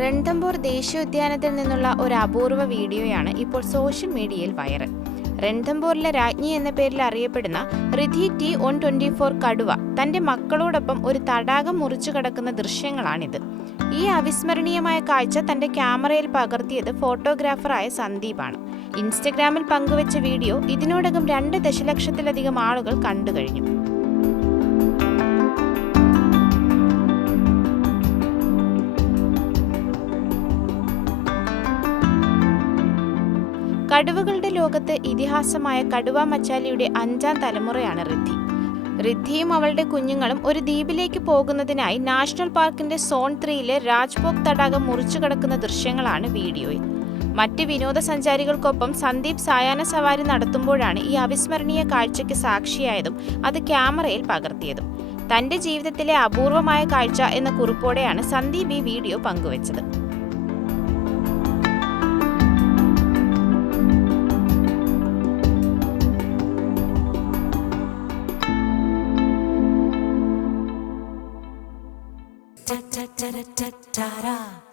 രൺതംബോർ ദേശീയോദ്യാനത്തിൽ നിന്നുള്ള ഒരു അപൂർവ വീഡിയോയാണ് ഇപ്പോൾ സോഷ്യൽ മീഡിയയിൽ വൈറൽ. രൺതംബോറിലെ രാജ്ഞി എന്ന പേരിൽ അറിയപ്പെടുന്ന റിധി T124 കടുവ തന്റെ മക്കളോടൊപ്പം ഒരു തടാകം മുറിച്ചു കടക്കുന്ന ദൃശ്യങ്ങളാണിത്. ഈ അവിസ്മരണീയമായ കാഴ്ച തന്റെ ക്യാമറയിൽ പകർത്തിയത് ഫോട്ടോഗ്രാഫറായ സന്ദീപാണ്. ഇൻസ്റ്റഗ്രാമിൽ പങ്കുവച്ച വീഡിയോ ഇതിനോടകം 2 ദശലക്ഷത്തിലധികം ആളുകൾ കണ്ടുകഴിഞ്ഞു. കടുവകളുടെ ലോകത്ത് ഇതിഹാസമായ കടുവ മച്ചാലിയുടെ 5ാം തലമുറയാണ് റിദ്ധി. റിദ്ധിയും അവളുടെ കുഞ്ഞുങ്ങളും ഒരു ദ്വീപിലേക്ക് പോകുന്നതിനായി നാഷണൽ പാർക്കിന്റെ സോൺ 3യിലെ രാജ്പോക് തടാകം മുറിച്ചു കടക്കുന്ന ദൃശ്യങ്ങളാണ് വീഡിയോയിൽ. മറ്റ് വിനോദസഞ്ചാരികൾക്കൊപ്പം സന്ദീപ് സായാഹ്ന സവാരി നടത്തുമ്പോഴാണ് ഈ അവിസ്മരണീയ കാഴ്ചയ്ക്ക് സാക്ഷിയായതും അത് ക്യാമറയിൽ പകർത്തിയതും. തന്റെ ജീവിതത്തിലെ അപൂർവമായ കാഴ്ച എന്ന കുറിപ്പോടെയാണ് സന്ദീപ് ഈ വീഡിയോ പങ്കുവച്ചത്.